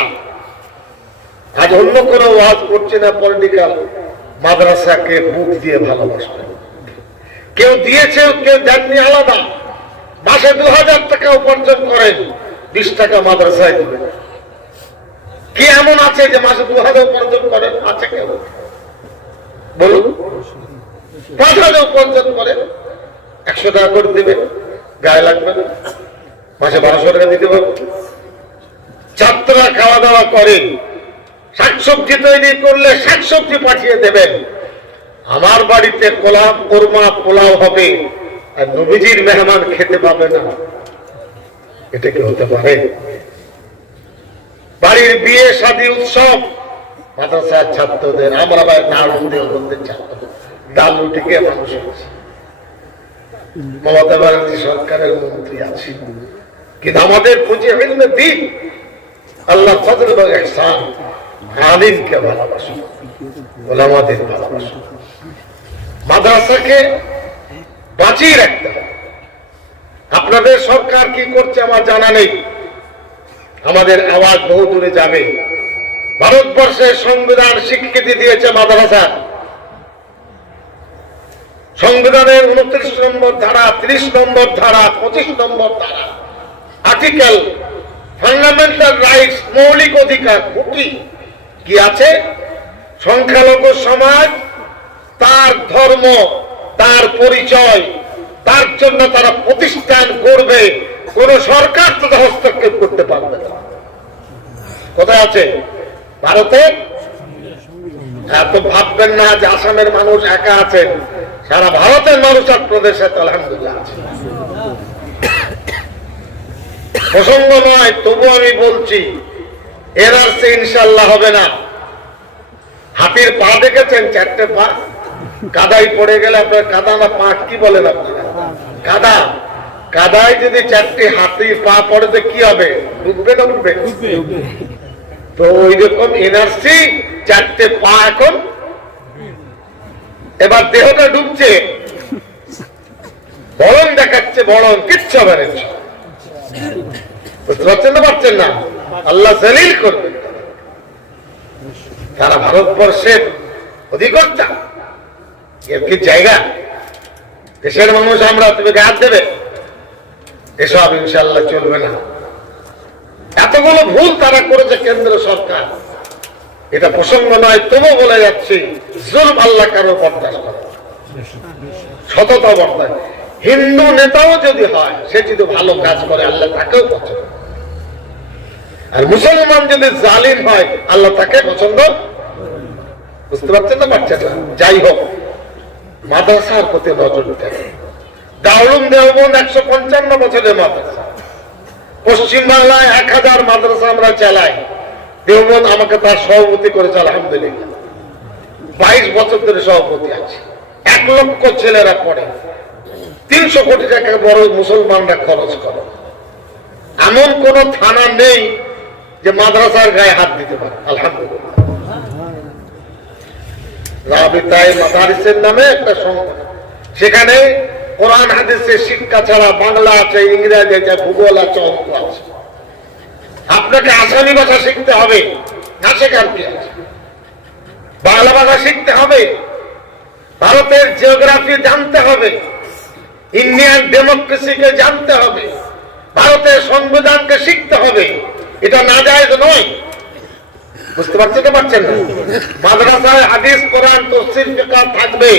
আজ অন্য কোনো ওয়াজ করছে না। পলিটিক্যাল মাদ্রাসাকে বুক দিয়ে ভালোবাসবে, কেউ দিয়েছে কেউ দেননি, আলাদা। মাসে 2000 টাকা উপার্জন করেন, 20 টাকা মাদ্রাসায় দেবেন। কি এমন আছে যে মাসে 2000 উপার্জন করেন? আছে কেউ? বলুন। 5000 উপার্জন করেন, 100 টাকা করে দেবেন, গায়ে লাগবে না। মাসে 1200 টাকা দিতে পারবেন। ছাত্ররা খাওয়া দাওয়া করেন, শাকসবজি তৈরি করলে শাকসবজি পাঠিয়ে দেবেন। আমার বাড়িতে কোলাম কোরমা পোলাও হবে, আর নবীজির মেহমান খেতে পাবে না, এটা কি হতে পারে? বাড়ির বিয়ে শাদী উৎসব, মাদ্রাসার ছাত্রদের আমরা ভাই ডাল রুটি খেয়ে মানুষ হচ্ছে। মমতা ব্যানার্জি সরকারের মন্ত্রী আছে, কিন্তু আমাদের পুঁজি ইলমে দ্বীন, আল্লাহ ফজল এবং ইহসান, আলিমকে ভালোবাসো, উলামাদের ভালোবাসো। মাদ্রাসাকে বাঁচিয়ে রাখতে হবে। আপনাদের সরকার কি করছে আমার জানা নেই, আমাদের আওয়াজ বহু দূরে যাবে। ভারতবর্ষের সংবিধান স্বীকৃতি দিয়েছে মাদ্রাসা। সংবিধানের 29 নম্বর ধারা, 30 নম্বর ধারা, 25 নম্বর ধারা, আর্টিকেল ফান্ডামেন্টাল রাইটস, মৌলিক অধিকার কি আছে? সংখ্যালঘু সমাজ তার ধর্ম, তার পরিচয়, তার জন্য তারা প্রতিষ্ঠান করবে, কোন সরকার তাদের হস্তক্ষেপ করতে পারবে না। কোথায় আছে? ভারতে। এত ভাববেন না যে আসামের মানুষ একা আছেন, সারা ভারতের মানুষ আপনাদের সাথে আলহামদুলিল্লাহ আছে। প্রসঙ্গ নয়, তবু আমি বলছি, এনআরসি ইনশাল্লাহ হবে না। হাতির পা দেখেছেন? 4টে পা, কাদায় পড়ে গেলে আপনার কাদা না পা কি বলেন আপনারা? কাদা। কাদায় যদি 4টে হাতির পা পড়ে তো কি হবে? ডুববে না উঠবে? তো ওই রকম এনআরসি 4টে পা, এখন এবার দেহটা ডুবছে, বরং দেখাচ্ছে, বরং কিচ্ছু হবে না। বুঝতে পারছেন না? আল্লাহ জলিল করবেন। তারা ভারতবর্ষের অধিকর্তা, এর কি জায়গা? দেশের মানুষ আমরা, তুমি গাছ দেবে, এসব ইনশাল্লাহ চলবে না। এতগুলো ভুল তারা করেছে কেন্দ্র সরকার। এটা প্রসঙ্গ নয়, তবু বলে যাচ্ছি, জুলম আল্লাহ কারো বরদাস্ত করে, সততা বর্তায়। হিন্দু নেতাও যদি হয়, সে যদি ভালো কাজ করে, আল্লাহ তাকেও পছন্দ। আর মুসলমান যদি জালিম হয়, আল্লাহ তাকে পছন্দ। বুঝতে পারছেন না? পারছেন না? যাই হোক, মাদ্রাসার প্রতি নজর দিতে হবে। দারুল দেওবন্দ 155 বছরের মাদ্রাসা, পশ্চিম বাংলায় 1000 মাদ্রাসা আমরা চালাই। দেওবন্দ আমাকে তার সভাপতি করেছে, আলহামদুলিল্লাহ। 22 বছর ধরে সভাপতি আছে। 1 লক্ষ ছেলেরা পড়ে, 300 কোটি টাকা বড় মুসলমানরা খরচ করে। এমন কোন থানা নেই যে মাদ্রাসার গায়ে হাত দিতে পারে, আলহামদুলিল্লাহ। রাবিতায়ে মাদারিসের নামে একটা সংগঠন, সেখানে কোরআন হাদিসের শিক্ষা ছাড়া বাংলা আছে, ইংরেজি আছে, ভূগোল আছে, অঙ্ক আছে। আপনাকে আসামি ভাষা শিখতে হবে, না শেখার কি আছে? বাংলা ভাষা শিখতে হবে, ভারতের জিওগ্রাফি জানতে হবে, ইন্ডিয়ান ডেমোক্রেসিকে জানতে হবে, ভারতের সংবিধানকে শিখতে হবে। এটা নাজায়েজ নয়। বুঝতে পারছেন না? পারছেন না? মাদ্রাসায় হাদিস, কোরআন, তাফসীর, ফিকহ থাকবে।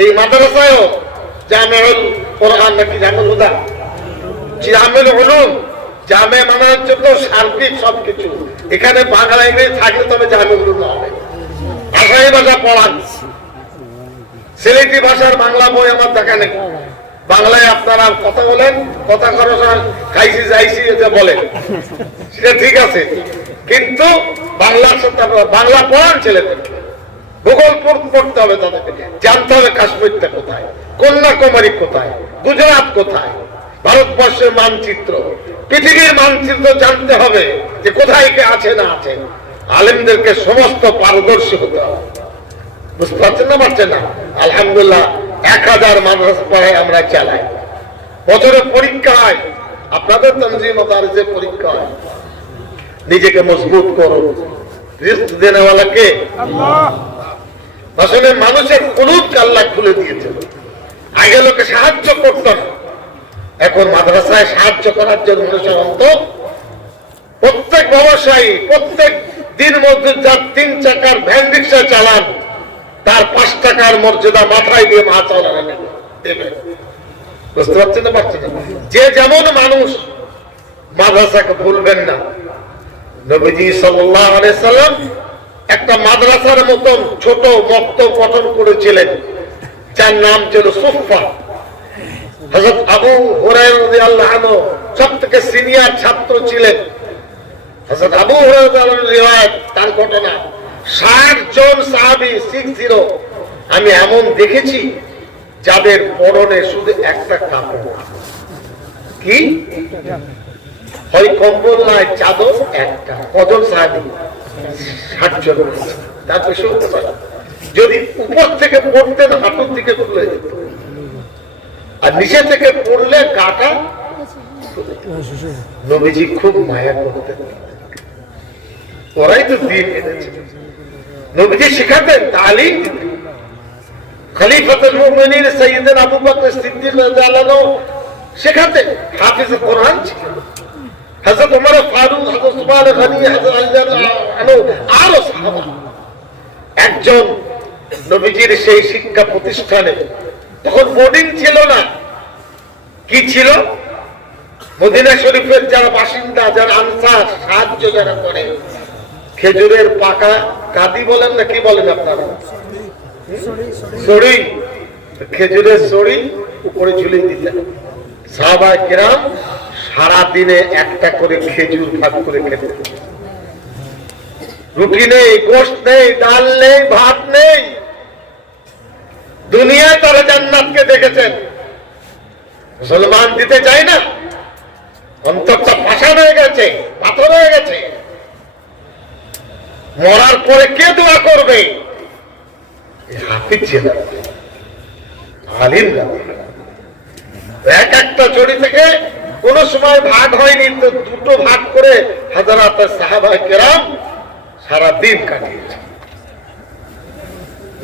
এই মাদ্রাসায়ও জামিউল কোরআন নাকি জামিউল হুদা, জামিউল উলুম, জামে মানে হচ্ছে তো সার্বিক সবকিছু। এখানে বাংলা ইংরেজি থাকলে তবে জামিউল উলুম হবে। আসামি ভাষা পড়ান, সিলেটি ভাষার বাংলা বই আমার দেখা নেই। বাংলায় আপনারা কথা বলেন, কথা খরচ খাইছি যাইছি এটা বলেন, সেটা ঠিক আছে, কিন্তু বাংলার সাথে বাংলা পড়ান ছেলেদের। ভূগোল পড়তে হবে, তাদেরকে জানতে হবে কাশ্মীরটা কোথায়, কন্যাকুমারী কোথায়, গুজরাট কোথায়, ভারতবর্ষের মানচিত্র, পৃথিবীর মানচিত্র জানতে হবে যে কোথায় কে আছে না আছে। আলেমদেরকে সমস্ত পারদর্শী হতে হবে। বুঝতে পারছেন না? পারছেন না? আলহামদুলিল্লাহ 1000 মাদ্রাসা পড়ায় আমরা চালাই। বছরে পরীক্ষা হয়, আপনাদের তানজিম মাদারিসে পরীক্ষা হয়। নিজেকে মজবুত করো, রিস্ক দেনেওয়ালা কে? আল্লাহ। আসলে মানুষের কুলুবকে আল্লাহ খুলে দিয়েছে। আগে লোকে সাহায্য করত না, এখন মাদ্রাসায় সাহায্য করার জন্য মানুষের অন্তর। প্রত্যেক ব্যবসায়ী, প্রত্যেক দিন মজদুর যার 3 চাকার ভ্যান রিক্সা চালান, তার 5 টাকার মর্যাদা মাথায় দিয়ে মা চালানো দেবে। বুঝতে পারছেন না? পারছেন না? যে যেমন মানুষ, মাদ্রাসাকে ভুলবেন না। নবীজি সাল্লাল্লাহু আলাইহি সাল্লাম একটা মাদ্রাসার মতন ছোট মক্তব গঠন করেছিলেন, যার নাম ছিল সুফফা। হযরত আবু হুরায়রা রাদিয়াল্লাহু আনহু সবথেকে সিনিয়র ছাত্র ছিলেন। হযরত আবু হুরায়রা রিওয়ায়াত, তার ঘটনা, 60 জন সাহাবী 60 আমি এমন দেখেছি যাদের পরনে শুধু একটা কাপড়, কি হয় কম্বল নয়, চাদর একটা। কজন সাহাবী? 60 জন। তার বেশি হতে পারে। যদি উপর থেকে পড়তেন হাঁটুর দিকে খুলে যেত, আর নিচে থেকে পড়লে গাটা। নবীজি খুব মায়া করতেন, ওরাই তো দিন এনেছে। নবীজি শিখাতেন, তালিম দিতেন। খলিফাতুল মুমিনিন সাইয়্যিদুনা আবু বকর সিদ্দিক রাদিয়াল্লাহু আনহু শেখাতেন, হাফিজ কোরআন ছিলেন। হযরত ওমর ফারুক, হযরত উসমান গনি, হযরত আলী রাদিয়াল্লাহু আরো সাহাবা। একজন নবীজির সেই শিক্ষা প্রতিষ্ঠানে তখন বোর্ডিং ছিল না, কি ছিল? মদিনা শরীফের যারা বাসিন্দা, যারা আনসার, সাহায্য যারা করে, খেজুরের পাকা কাদি বলেন না কি বলেন আপনারা? সড়ি, খেজুরের সড়ি উপরে ঝুলিয়ে দিতেন। সাহাবায়ে কেরাম সারাদিনে একটা করে খেজুর ভাগ করে খেতেন। রুটি নেই, গোশত নেই, ডাল নেই, ভাত নেই। দুনিয়ায় তারা জান্নাতকে দেখেছেন, মুসলমান দিতে চায় না, অন্তরটা পাষাণ হয়ে গেছে, পাথর হয়ে গেছে। মরার পরে কে দোয়া করবে? হাফিজ ছিলেন, আলিমরা। এক একটা চড়ি থেকে কোন সময় ভাগ হয়নি, তো 2টো ভাগ করে হাজারাত সাহাবায়ে কেরাম সারাদিন কাটিয়েছে।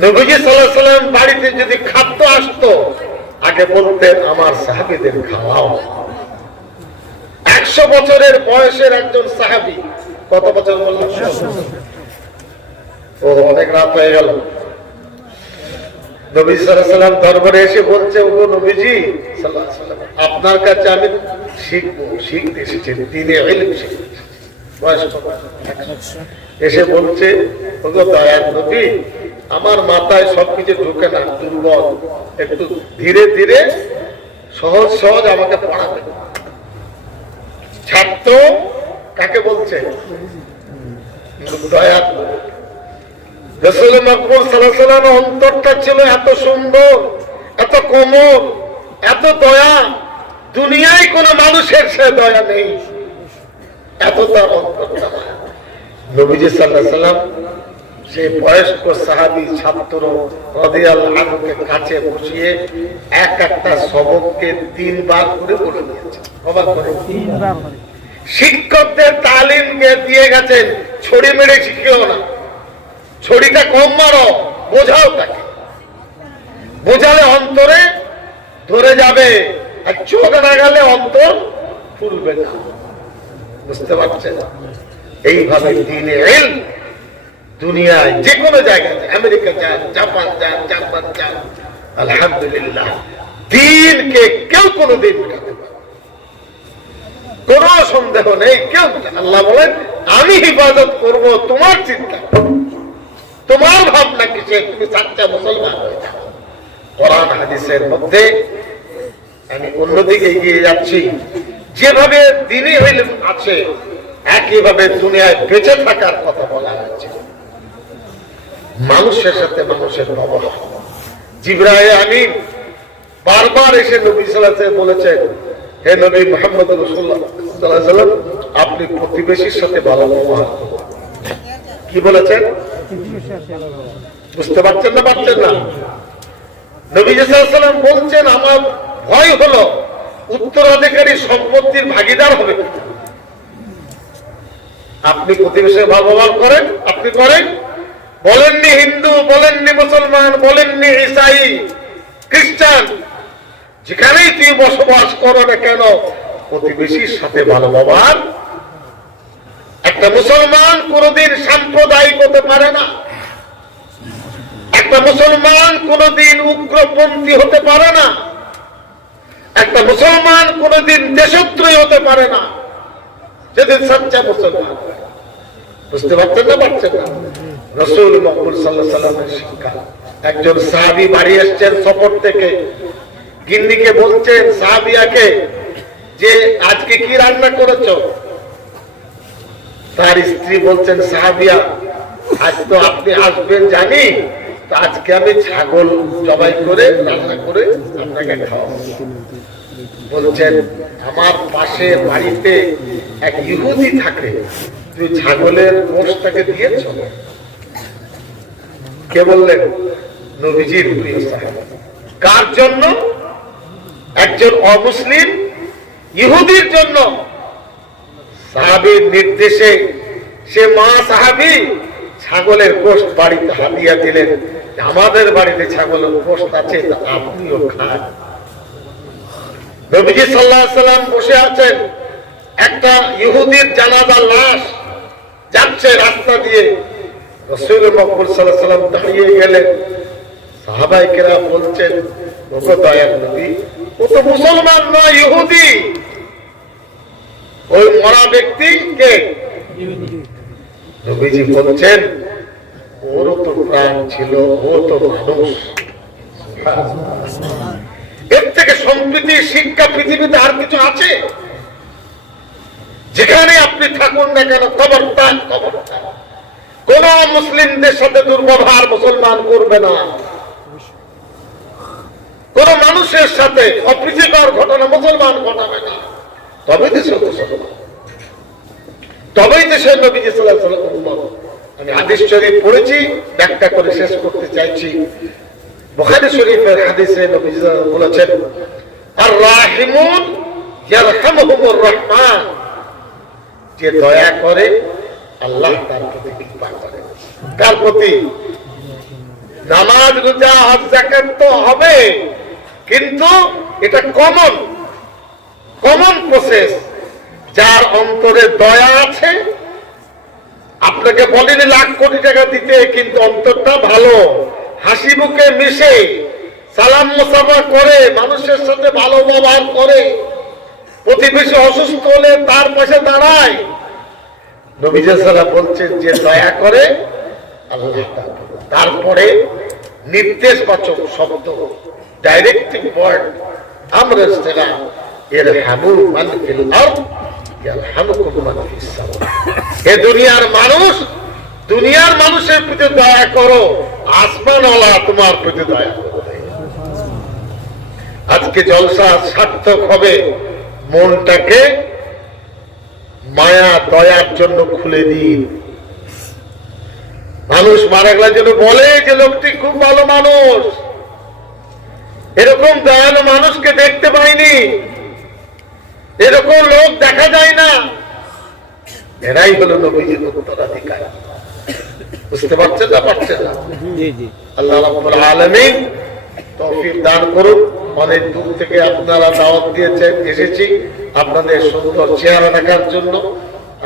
নবীজি সাল্লাল্লাহু আলাইহি ওয়াসাল্লাম বাড়িতে যদি খাদ্য আসতো, আগে বলতেন আমার সাহাবীদের খাওয়াও। 100 বছরের বয়সের একজন সাহাবী, কত বছর বললাম? ও অনেক রাত হয়ে গেল। নবী সাল্লাল্লাহু আলাইহি ওয়াসাল্লাম দরবারে এসে বলছে, ওগো নবীজি সাল্লাল্লাহু আলাইহি ওয়াসাল্লাম, আপনার কাছে আমি শিখতে এসেছি, দ্বীনে ইলম শিখতে এসেছি। বয়স কত? এসে বলছে, ওগো দয়ার নবী, আমার মাথায় সবকিছু ঢুকে না, দুর্বল, একটু ধীরে ধীরে সহজ সহজ আমাকে পড়াবে। ছাত্র কাকে বলছে? দয়ার রাসূল মাকবুল সাল্লাল্লাহু আলাইহি ওয়াসাল্লামের অন্তরটা ছিল এত সুন্দর, এত কোমল, এত দয়া, দুনিয়ায় কোন মানুষের সে দয়া নেই, এত তার অন্তরটা। নবীজি সাল্লাল্লাহু আলাইহি ওয়াসাল্লাম সেই বয়স্ক সাহাবী ছাত্র রাদিয়াল্লাহু আনহুকে কাছে বসিয়ে এক একটা সবককে 3 বার করে বলে দিয়েছেন। অবাক করে 3 বার শিক্ষকদের তালিম দিয়ে গেছেন, ছড়ি মেরে শিখিও না, ছড়িটা কম মারো, বোঝাও তাকে, বোঝালে অন্তরে ধরে যাবে, আর চোখ না গেলে অন্তর ফুলবে না। বুঝতে পারছেন? এইভাবে দ্বীনে ইলম দুনিয়ায় যে কোনো জায়গায়, আমেরিকা যান, জাপান যান, জার্মান যান, আলহামদুলিল্লাহ দ্বীনকে কেউ কোনোদিন মেটাতে পারে, কোন সন্দেহ নেই। কেউ, আল্লাহ বলেন, আমি ইবাদত করব তোমার চিন্তা, তোমার ভাবনা কিসে, তুমি সাচ্চা মুসলমান হয়ে যাও। কোরআন হাদিসের মধ্যে আমি অন্যদিকে এগিয়ে যাচ্ছি, যেভাবে দ্বীনে ইলম আছে একইভাবে দুনিয়ায় বেঁচে থাকার কথা বলা হয়েছে। মানুষের সাথে মানুষের ব্যবহার, জিবরাইল আমিন বারবার এসে নবী সাল্লাল্লাহু আলাইহি ওয়াসাল্লাম বলেছেন, হে নবী মুহাম্মদ রাসূলুল্লাহ সাল্লাল্লাহু আলাইহি ওয়াসাল্লাম, আপনি প্রতিবেশীর সাথে ভালো ব্যবহার করুন। কি বলেছেন? বুঝতে পারছেন না? পারছেন না? নবী সাল্লাল্লাহু আলাইহি ওয়াসাল্লাম বলছেন, আমার ভয় হলো উত্তরাধিকারী সম্পত্তির ভাগীদার হবে। আপনি প্রতিবেশীর ভালো ব্যবহার করেন, আপনি করেন। বলেননি হিন্দু, বলেননি মুসলমান, বলেননি ঈসাই, খ্রিস্টান, যেখানেই তুমি বসবাস করো না কেন, প্রতিবেশীর সাথে ভালো ব্যবহার। একটা মুসলমান কোনদিন সাম্প্রদায়িক হতে পারে না, একটা মুসলমান কোনদিন উগ্রপন্থী হতে পারে না, একটা মুসলমান কোনদিন দেশদ্রোহী হতে পারে না, যদি সচ্চা মুসলমান। বুঝতে পারছেন না? পারছেন না? রাসূল মাকবুল সাল্লাল্লাহু আলাইহি ওয়াসাল্লামের শিক্ষা। একজন সাহাবী বাড়ি এসেছেন সফর থেকে, গিন্নিকে বলছেন সাহাবিয়াকে যে আজকে কি রান্না করেছো? তার স্ত্রী বলছেন, সাহাবিয়া, আজ তো আপনি আসবেন জানি, তো আজকে আমি ছাগল জবাই করে রান্না করে আপনাকে খাওয়াবো। বলছেন, আমার পাশে বাড়িতে এক ইহুদি থাকে, তুই ছাগলের গোশতটাকে দিয়েছ? কে বললেন? নবীজির প্রিয় সাহাবা। কার জন্য? একজন অমুসলিম ইহুদির জন্য। সাহাবীর নির্দেশে সে মা সাহাবী ছাগলের গোশত বাড়িতে হাদিয়া দিলেন, আমাদের বাড়িতে ছাগলের গোশত আছে, তা আপনিও খান। নবীজি সাল্লাল্লাহু আলাইহি ওয়াসাল্লাম বসে আছেন, একটা ইহুদির জানাজার লাশ যাচ্ছে রাস্তা দিয়ে, রাসূল মাকবুল সাল্লাল্লাহু আলাইহি ওয়াসাল্লাম দাঁড়িয়ে গেলেন। সাহাবায়ে কেরাম বলছেন, ওগো দয়ার নবী, ও তো মুসলমান নয়, ইহুদি। ওই মরা ব্যক্তি কে? নবীজি বলছেন, ওর তো প্রাণ ছিল, ও তো মানুষ। এর থেকে সম্প্রীতি শিক্ষা পৃথিবীতে আর কিছু আছে? যেখানে আপনি থাকুন না কেন, খবরদার খবরদার কোন মুসলিমদের সাথে দুর্ব্যবহার মুসলমান করবে না। কোন মানুষের সাথে অপ্রীতিকর ঘটনা মুসলমান ঘটাবে না। তবেই দেশের মুসলমান, তবেই দেশের নবীজি সাল্লাল্লাহু আলাইহি ওয়াসাল্লাম। আমি হাদিস শরীফ পড়েছি, ব্যাখ্যা করে শেষ করতে চাইছি। বুখারী শরীফের হাদিসে নবীজি বলেছেন, আর রাহিমুন ইয়ারহামুহুমুর রহমান, যে দয়া করে আল্লাহ তার প্রতি কৃপা করে। কার প্রতি? নামাজ রোজা হজ যাকাত তো হবে, কিন্তু এটা কমন প্রসেস। যার অন্তরে দয়া আছে আপনাকে বলেনি লাখ কোটি টাকা দিতে, কিন্তু অন্তরটা ভালো, হাসি মুখে মিশে সালাম মুসাফা করে, মানুষের সাথে ভালো ব্যবহার করে, প্রতিবেশী অসুস্থ হলে তার পাশে দাঁড়ায়। নবী সাল্লাল্লাহু বলছেন যে দয়া করে আল্লাহ। তারপরে নির্দেশবাচক শব্দ, ডাইরেক্টিভ ওয়ার্ড, আমরা সেটা ইরহামু মান ফিল আরদ ইয়ারহামুকুম মান ফিস সামা। এ দুনিয়ার মানুষ, দুনিয়ার মানুষের প্রতি দয়া করো, আসমানওয়ালা তোমার প্রতি দয়া করবে। আজকে জলসা সার্থক হবে মনটাকে মায়া দয়ার জন্য খুলে দিন। মানুষ মারা গেলে যেন বলে যে লোকটি খুব ভালো মানুষ, এরকম দয়ালু মানুষকে দেখতে পাইনি, এরকম লোক দেখা যায় না। এরাই হলো নবীজির উত্তরাধিকারী। বুঝতে পারছেন না? পারছেন না? আল্লাহ রাব্বুল আলামিন তৌফিক দান করুন। অনেক দূর থেকে আপনারা দাওয়াত দিয়েছেন, এসেছি আপনাদের সুন্দর চেহারা দেখার জন্য।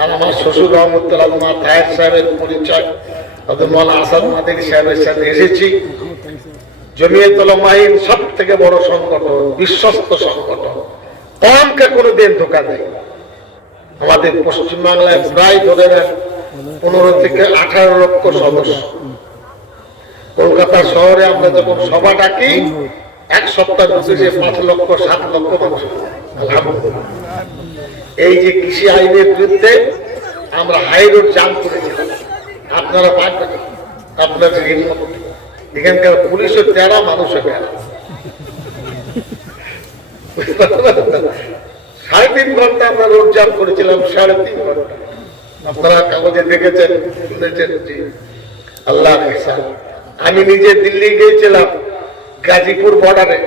আর আমার শ্বশুর রহমতুল্লাহ তাহের সাহেবের পরিচয় আব্দুল আসাদ মাদিনী সাহেবের সাথে এসেছি। জমিয়তুল উলামাহীন সব থেকে বড় সংগঠন, বিশ্বস্ত সংগঠন, কমকে কোনোদিন ধোকা দেয়। আমাদের পশ্চিমবাংলায় প্রায় ধরে নেন 15 থেকে 18 লক্ষ সদস্য। কলকাতা শহরে আমরা যখন সভা ডাকি, এক সপ্তাহ যে 5 লক্ষ 7 লক্ষ মানুষ। আলহামদুলিল্লাহ। এই যে কৃষি আইনের বিরুদ্ধে আমরা হাই রোড জাম করেছিলাম, আপনারা পারবেন, আপনাদের এখানকার পুলিশের তেরা, মানুষের তেরা। 3.5 ঘন্টা আমরা রোড জাম করেছিলাম, 3.5 ঘন্টা। আপনারা কাগজে দেখেছেন, শুনেছেন। আল্লাহ ইহসান। আমি নিজে দিল্লি গিয়েছিলাম, গাজীপুর বর্ডারে।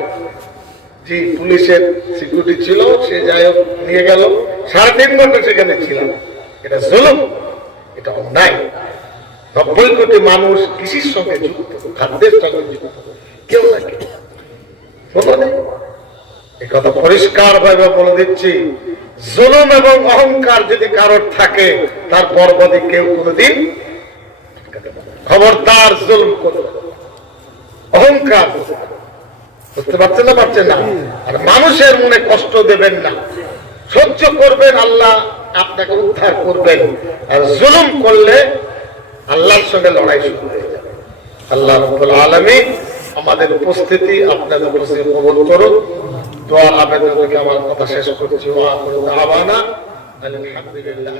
জি, পুলিশের সিকিউরিটি ছিল, সে যাই হোক নিয়ে গেল। 3.5 ঘন্টা সেখানে ছিলাম। এটা জুলুম, এটা অন্যায়। 90 কোটি মানুষ কৃষির সঙ্গে যুক্ত, খাদ্যের সঙ্গে যুক্ত, কেউ না কেউ বলো নেই। এই কথা পরিষ্কার ভাবে বলে দিচ্ছি, জুলুম এবং অহংকার যদি কারোর থাকে, তার বরবাদী কেউ কোনোদিন। খবরদার জুলুম করবে, অহংকার। বুঝতে পারছেন না? পারছেন না? আর মানুষের মনে কষ্ট দেবেন না, সহ্য করবেন, আল্লাহ আপনাকে উদ্ধার করবেন। আর জুলুম করলে আল্লাহর সঙ্গে লড়াই শুরু হয়ে যাবে। আল্লাহ রাব্বুল আলামিন আমাদের উপস্থিতি, আপনাদের উপস্থিতি কবুল করুন। দোয়া আবেদন থেকে আমার কথা শেষ করছি। ওয়া আখিরু দাওয়ানা আলহামদুলিল্লাহ।